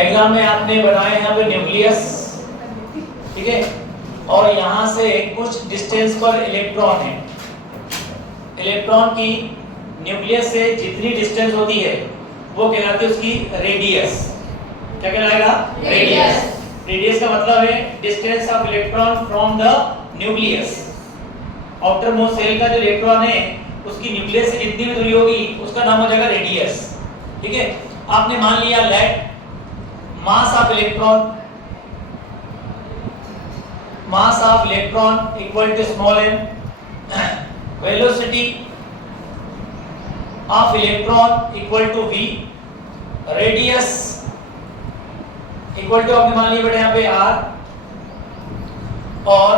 Diagram में आपने बनाए यहाँ पे न्यूक्लियस, ठीक है, और यहाँ से कुछ डिस्टेंस पर इलेक्ट्रॉन है। इलेक्ट्रॉन की न्यूक्लियस से जितनी डिस्टेंस होती है वो कहलाती है उसकी रेडियस। क्या कहलाएगा? रेडियस। रेडियस का मतलब है distance of electron from the nucleus. Outer most shell का जो इलेक्ट्रॉन है उसकी न्यूक्लियस से जितनी भी दूरी होगी उसका नाम हो जाएगा रेडियस। ठीक है, आपने मान लिया let mass of electron equal to small m, velocity of electron equal to v, radius equal to आपने मान लिया बेटा यहाँ पे r, और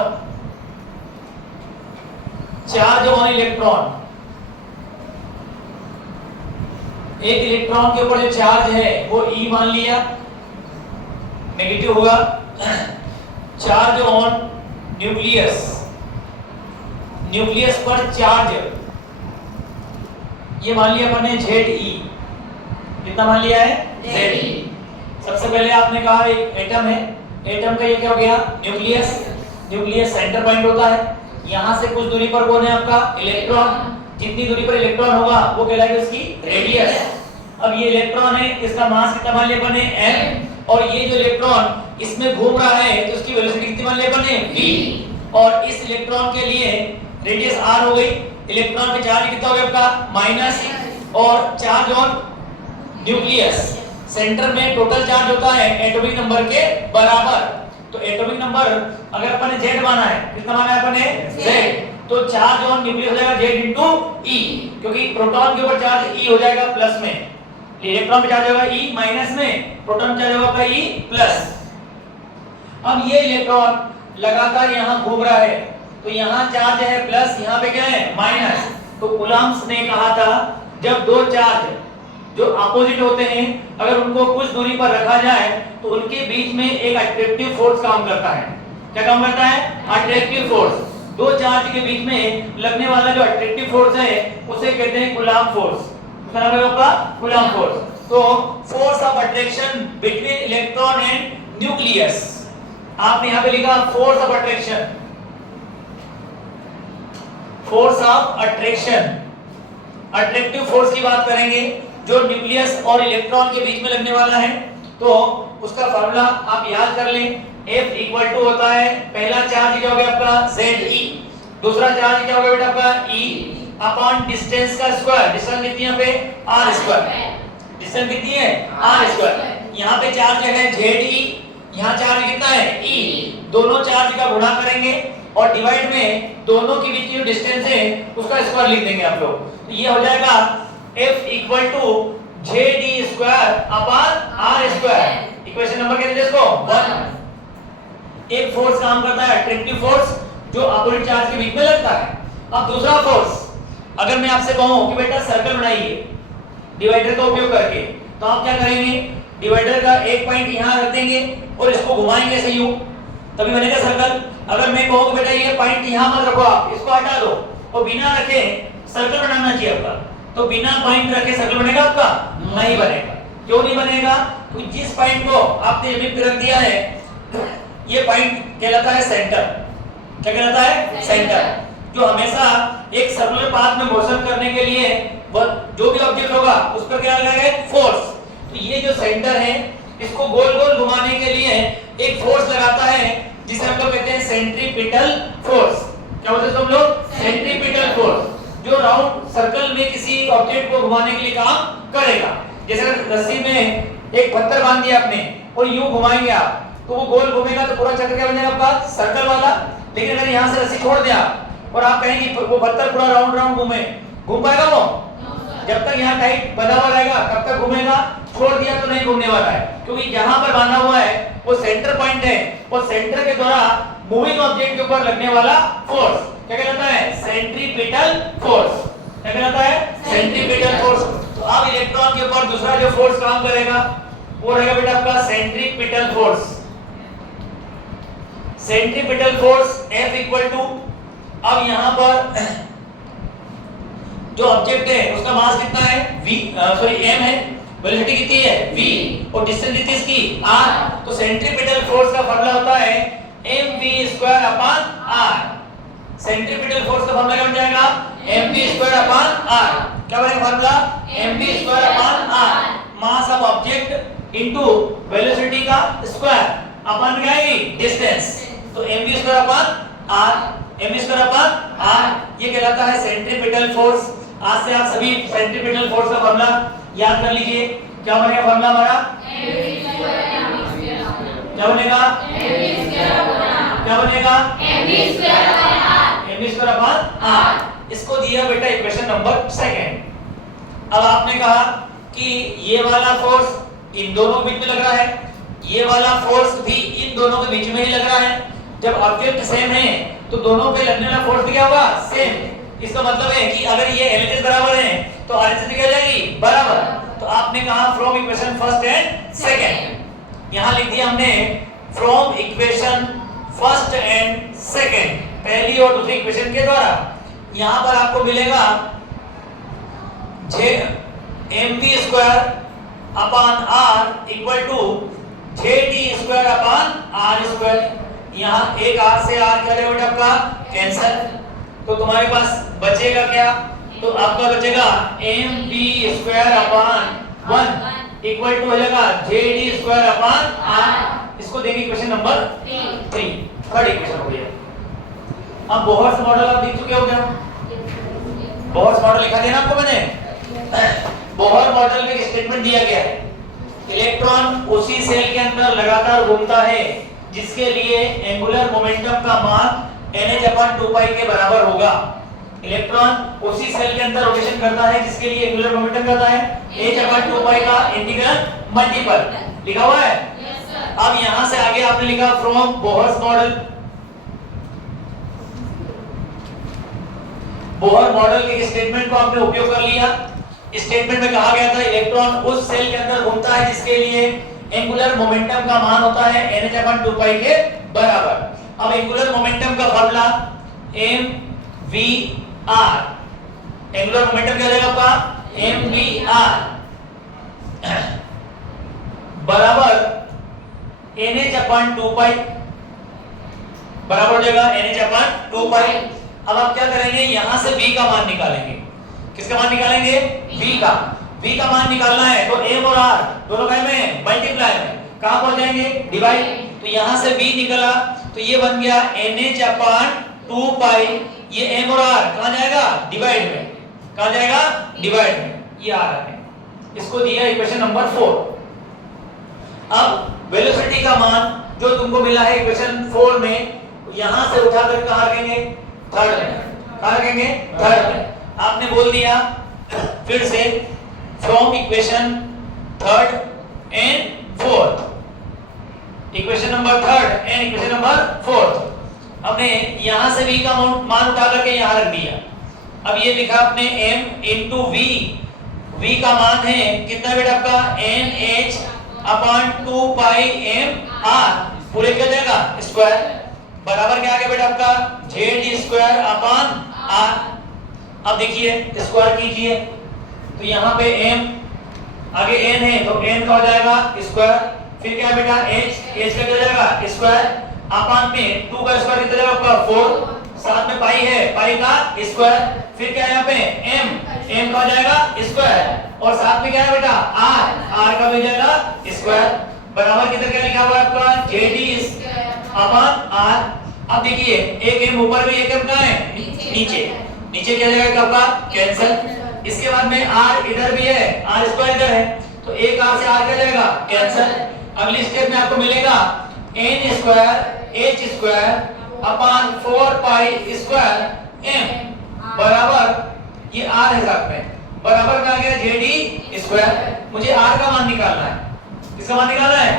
चार्ज ऑन इलेक्ट्रॉन, एक इलेक्ट्रॉन के ऊपर जो चार्ज है वो E मान लिया, नेगेटिव होगा। चार्ज ऑन न्यूक्लियस, न्यूक्लियस पर चार्ज ये मान लिया अपन ने ZE, कितना मान लिया है? ZE। सबसे पहले आपने कहा एक एटम है, एटम का ये क्या हो गया? न्यूक्लियस। न्यूक्लियस सेंटर पॉइंट होता है, यहाँ से कुछ दूरी पर कौन है आपका? इलेक्ट्रॉन। जितनी दूरी पर इलेक्ट्रॉन होगा वो कहलाएगी उसकी रेडियस। अब ये इलेक्ट्रॉन है, इसका मास कितना मान लिया अपन ने? m, और ये जो इलेक्ट्रॉन इसमें घूम रहा है तो उसकी वेलोसिटी कितनी मान लिया अपन ने? v, और इस इलेक्ट्रॉन के लिए रेडियस r हो गई। इलेक्ट्रॉन पे चार्ज कितना हो गया आपका? माइनस, और चार्ज ऑन न्यूक्लियस, सेंटर में टोटल चार्ज होता है एटॉमिक नंबर के बराबर। तो एटॉमिक नंबर अगर अपन ने z माना है, कितना माना है अपन ने? z, तो चार्ज ऑन न्यूक्लियस हो जाएगा z इनटू e, क्योंकि प्रोटॉन के ऊपर चार्ज e हो जाएगा प्लस में, इलेक्ट्रॉन पे चार्ज होगा e माइनस में, प्रोटॉन पे चार्ज होगा आपका e प्लस। अब ये इलेक्ट्रॉन लगातार यहाँ घूम रहा है, तो यहाँ चार्ज है प्लस, यहाँ पे क्या है? माइनस। तो कूलम्ब्स ने कहा था जब दो चार्ज जो अपोजिट होते हैं अगर उनको कुछ दूरी पर रखा जाए तो उनके बीच में एक अट्रैक्टिव फोर्स काम करता है। क्या काम करता है? Attractive force. दो चार्ज के बीच में लगने वाला जो अट्रैक्टिव फोर्स है उसे कहते हैं कूलम्ब फोर्स। उसका नाम है आपका कूलम्ब फोर्स। तो force of attraction between electron and nucleus, आपने यहां पे लिखा force of attraction, force of attraction. Attractive force की बात करेंगे जो न्यूक्लियस और इलेक्ट्रॉन के बीच में लगने वाला है, तो उसका फार्मूला आप याद कर लें। F इक्वल टू होता है, पहला चार्ज क्या हो गया आपका? ZE, दूसरा चार्ज क्या हो गया बेटा आपका? E अपॉन डिस्टेंस का स्क्वायर। डिस्टेंस कितनी है पे? r square. डिस्टेंस कितनी है? r square. यहाँ पे चार्ज है ZE, यहाँ चार्ज कितना है? E। दोनों चार्ज का गुणा करेंगे और डिवाइड में दोनों के बीच की जो डिस्टेंस है उसका स्क्वायर लिख देंगे आप लोग। तो ये हो जाएगा F equal to ZD square upon r square. Equation number क्या है इसको? 1। एक फोर्स काम करता है अट्रैक्टिव फोर्स जो अपोजिट चार्ज के बीच में लगता है। अब दूसरा फोर्स, अगर मैं आपसे कहूं कि बेटा सर्कल बनाइए डिवाइडर का उपयोग करके, तो आप क्या करेंगे? डिवाइडर का एक पॉइंट यहां रख देंगे और इसको घुमाएंगे ऐसे यूं, तभी बनेगा सर्कल। अगर मैं कहूं कि बेटा ये पॉइंट यहां मत रखो, आप इसको हटा दो, और बिना रखे सर्कल बनाना चाहिए आपका, तो बिना पॉइंट रखे सर्कल बनेगा आपका? नहीं बनेगा। क्यों नहीं बनेगा? तो जिस पॉइंट को आपने जमीन पे रख दिया है ये पॉइंट कहलाता है सेंटर। क्या कहलाता है? सेंटर। जो हमेशा एक सर्कुलर पाथ में मोशन करने के लिए जो भी ऑब्जेक्ट होगा उस पर क्या लगाएगा? फोर्स। तो ये जो सेंटर है इसको गोल गोल घुमाने के लिए एक फोर्स लगाता है जिसे हम लोग कहते हैं सेंट्रीपिटल फोर्स। क्या बोलते हैं तुम लोग? सेंट्रीपिटल फोर्स, जो राउंड सर्कल में किसी ऑब्जेक्ट को घुमाने के लिए काम करेगा। जैसे रस्सी में एक पत्थर बांध दिया आपने और यूं घुमाएंगे आप तो वो गोल घूमेगा तो पूरा चक्कर क्या बन जाएगा आपका? सर्कल वाला। लेकिन अगर यहां से रस्सी छोड़ दिया और आप कहेंगे वो पत्थर पूरा राउंड राउंड घूम पाएगा वो? जब तक यहाँ टाइट बंधा हुआ रहेगा तब तक घूमेगा, छोड़ दिया तो नहीं घूमने वाला है, क्योंकि जहां पर बांधा हुआ है वो सेंटर पॉइंट है और सेंटर के द्वारा मूविंग ऑब्जेक्ट के ऊपर लगने वाला फोर्स क्या कहलाता है? Centripetal force. क्या कहलाता है? Centripetal force. तो अब इलेक्ट्रॉन के ऊपर दूसरा जो फोर्स काम करेगा वो रहेगा बेटा आपका centripetal force. Centripetal force F equal to, अब यहां पर जो ऑब्जेक्ट है उसका मास कितना है? m है, वेलोसिटी कितनी है v और डिस्टेंस कितनी है इसकी r। तो सेंट्रीपिटल फोर्स का फार्मूला होता है mv² r। सेंट्रीपिटल फोर्स का फार्मूला क्या बन जाएगा mv² r। क्या बनेगा formula mv² r। Mass of object into velocity का स्क्वायर अपन क्या है डिस्टेंस। तो mv² r mv² r ये कहलाता है सेंट्रीपिटल फोर्स। आज से आप सभी सेंट्रीपिटल फोर्स का फार्मूला याद कर लीजिए। क्या बनेगा फार्मूला हमारा क्या बनेगा क्या बनेगा mv² r। इसको दिया बेटा इक्वेशन नंबर सेकंड। अब आपने कहा कि ये वाला फोर्स इन दोनों के बीच में लग रहा है, ये वाला फोर्स भी इन दोनों के बीच में ही लग रहा है। जब ऑब्जेक्ट सेम है तो दोनों पे लगने वाला फोर्स भी क्या होगा सेम। इसका मतलब है कि अगर ये LHS बराबर है तो RHS भी क्या हो जाएगी बराबर। तो आपने कहा from equation first and second. यहां लिख दिया हमने from equation first and second, पहली और दूसरी इक्वेशन के द्वारा। यहां पर आपको मिलेगा mv² r equal to jd² r²। यहाँ एक r से r क्या हो जाएगा आपका कैंसिल। तो तुम्हारे पास बचेगा क्या, तो आपका बचेगा mv² 1 इक्वल टू हो जाएगा jd² r। इसको देंगे इक्वेशन नंबर 3, थर्ड इक्वेशन हो गया। अब बोहर्स मॉडल आप देख चुके हो क्या, बोहर्स मॉडल लिखा दिया ना आपको मैंने। बोहर मॉडल में स्टेटमेंट दिया गया है इलेक्ट्रॉन उसी सेल के अंदर लगातार घूमता है जिसके लिए एंगुलर मोमेंटम का मान nh/2π के बराबर होगा। इलेक्ट्रॉन उसी सेल के अंदर रोटेशन करता है जिसके लिए एंगुलर मोमेंटम करता है h/2π का इंटीग्रल मल्टीपल लिखा हुआ है। Yes sir. अब यहां से आगे आपने लिखा from Bohr's model. Bohr model के स्टेटमेंट को आपने उपयोग कर लिया। स्टेटमेंट में कहा गया था इलेक्ट्रॉन उस सेल के अंदर घूमता है जिसके लिए एंगुलर मोमेंटम का मान होता है nh/2π के बराबर। अब एंगुलर मोमेंटम का फार्मूला mvr, एंगुलर मोमेंटम क्या हो जाएगा आपका mvr बराबर nh/2π बराबर हो जाएगा nh/2π। अब आप क्या करेंगे यहां से v का मान निकालेंगे। किसका मान निकालेंगे v का मान निकालना है तो m और r दोनों का में मल्टीप्लाई में कहां पहुंच जाएंगे डिवाइड। तो यहां से v निकला तो ये बन गया nh/2π। ये m और r कहां जाएगा डिवाइड में, कहां जाएगा डिवाइड में, ये आ रहा है। इसको दिया इक्वेशन नंबर 4। अब वेलोसिटी का मान जो तुमको मिला है इक्वेशन 4 में यहां से उठाकर कहां रखेंगे थर्ड में, कहां रखेंगे थर्ड में। आपने बोल दिया फिर से from equation third and fourth, equation number third and equation number fourth हमने यहां से v का मान उठा करके यहां रख दिया। अब ये लिखा आपने m into v का मान है कितना बेटा आपका nh/2πmr पूरे क्या जाएगा स्क्वायर बराबर क्या आ गया बेटा आपका z²/r। अब देखिए स्क्वायर कीजिए तो यहाँ पे m आगे n है तो n का हो जाएगा स्क्वायर, फिर क्या बेटा h का क्या जाएगा स्क्वायर अपान में 2 का स्क्वायर कितना जाएगा आपका 4, साथ में पाई है पाई का स्क्वायर, फिर क्या है यहाँ पे m का हो जाएगा स्क्वायर और साथ में क्या है बेटा r का भी जाएगा स्क्वायर बराबर किधर क्या लिखा हुआ है आपका jd/r। अब देखिए एक m ऊपर में एक m कहां है नीचे, नीचे क्या जाएगा आपका कैंसिल। इसके बाद में r इधर भी है r स्क्वायर इधर है तो एक r से r क्या जाएगा कैंसिल। अगली स्टेप में आपको मिलेगा n² h² अपान 4π² m बराबर ये r है साथ में बराबर में आ गया jd²। मुझे r का मान निकालना है, किसका मान निकालना है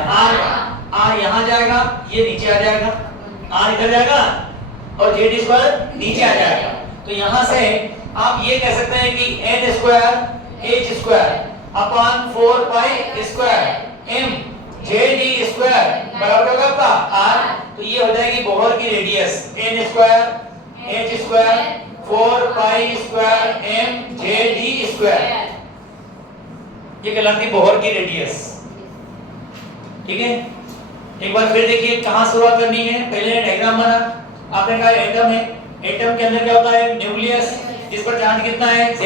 r यहां जाएगा ये नीचे आ जाएगा, r इधर जाएगा और jd² नीचे आ जाएगा। तो यहां से आप ये कह सकते हैं कि n² h² अपान 4π² m jd² बराबर होगा आपका r। तो ये हो जाएगी बोहर की radius n² h² 4π² m jd²। ये कहलाती बोहर की रेडियस। ठीक है, एक बार फिर देखिए कहां शुरुआत करनी है। पहले डायग्राम बना, आपने कहा एटम है, एटम के अंदर क्या होता है न्यूक्लियस, जिस पर चार्ज कितना है Z,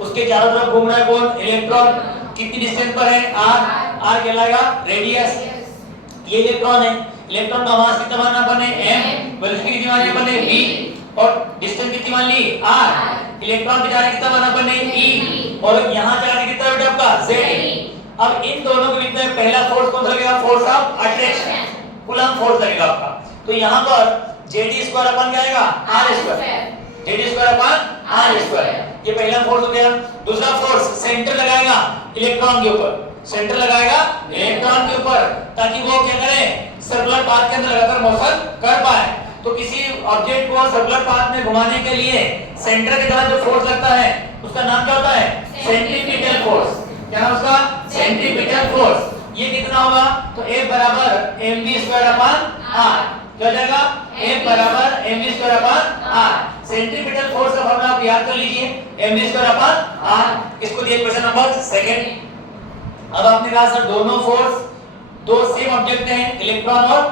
उसके चारों तरफ घूम रहा है कौन इलेक्ट्रॉन, कितनी डिस्टेंस पर है r कहलाएगा रेडियस। ये इलेक्ट्रॉन है, इलेक्ट्रॉन का मास कितना माना अपन ने m, वेलोसिटी कितनी मानी अपन ने v, और डिस्टेंस कितनी मान ली r, इलेक्ट्रॉन पे चार्ज कितना माना अपन ने e, और यहां चार्ज कितना है आपका Z। अब इन दोनों के बीच में पहला फोर्स कौन सा लगेगा, force of attraction, coulomb force लगेगा आपका। तो यहां पर Zd स्क्वायर अपन क्या आएगा r square, Zd square upon r square, ये पहला फोर्स हो गया। दूसरा फोर्स सेंटर लगाएगा इलेक्ट्रॉन के ऊपर, सेंटर लगाएगा इलेक्ट्रॉन के ऊपर, ताकि वो क्या करे सर्कुलर पाथ के अंदर लगातार मोशन कर पाए। तो किसी ऑब्जेक्ट को सर्कुलर पाथ में घुमाने के लिए सेंटर की तरफ जो फोर्स लगता है उसका नाम क्या होता है सेंट्रीपिटल फोर्स। क्या नाम उसका सेंट्रीपिटल फोर्स। ये कितना होगा तो F बराबर mv स्क्वायर अपॉन r, क्या हो जाएगा F बराबर mv square upon r। Centripetal force का फॉर्मूला आप याद कर लीजिए mv स्क्वायर अपॉन r। इसको दिए क्वेश्चन नंबर 2। अब आपने कहा सर दोनों फोर्स दो सेम ऑब्जेक्ट हैं, इलेक्ट्रॉन और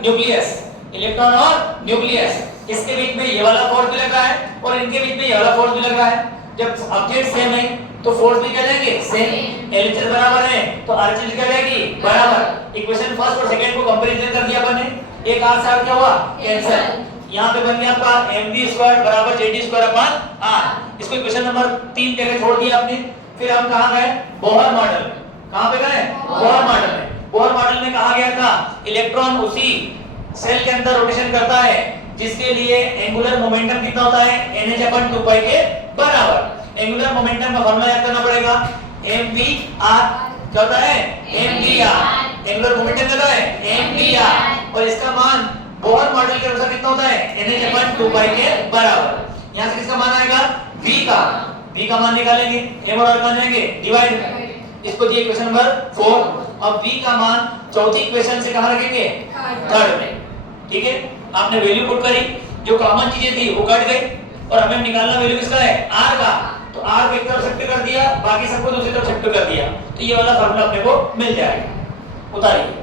न्यूक्लियस, इलेक्ट्रॉन और न्यूक्लियस, इसके बीच में ये वाला फोर्स भी लग रहा है और इनके बीच में ये वाला फोर्स भी लग रहा है। जब ऑब्जेक्ट सेम है तो फोर्स भी क्या जाएंगे सेम, एलएचएस बराबर है तो आरएचएस क्या जाएगी बराबर। इक्वेशन फर्स्ट और सेकंड को कंपैरिजन कर दिया अपन ने, एक r से r क्या हुआ कैंसिल, यहां पे बन गया आपका mv स्क्वायर बराबर Zd स्क्वायर अपॉन r। इसको इक्वेशन नंबर 3 जगह छोड़ दिया आपने। फिर हम कहां गए बोहर मॉडल, कहां पे गए बोहर मॉडल में। बोहर मॉडल में कहा गया था इलेक्ट्रॉन उसी सेल के अंदर रोटेशन करता है जिसके लिए एंगुलर मोमेंटम कितना होता है nh/2π के बराबर। एंगुलर मोमेंटम का फार्मूला याद करना पड़ेगा mvr, क्या होता है mvr, एंगुलर मोमेंटम क्या होता है mvr, और इसका मान बोहर मॉडल के अनुसार कितना होता है nh/2π के बराबर। यहां से किसका मान आएगा v का मान निकालेंगे, m और r कहां जाएंगे डिवाइड। इसको दिए क्वेश्चन नंबर 4। अब v का मान चौथी क्वेश्चन से कहां रखेंगे थर्ड में। ठीक है, आपने वैल्यू पुट करी, जो कॉमन चीजें थी वो कट गई और हमें निकालना वैल्यू किसका है r का। तो r को एक तरफ शिफ्ट कर दिया, बाकी सबको दूसरी तरफ शिफ्ट कर दिया, तो ये वाला फार्मूला अपने को मिल जाएगा। उतारिए।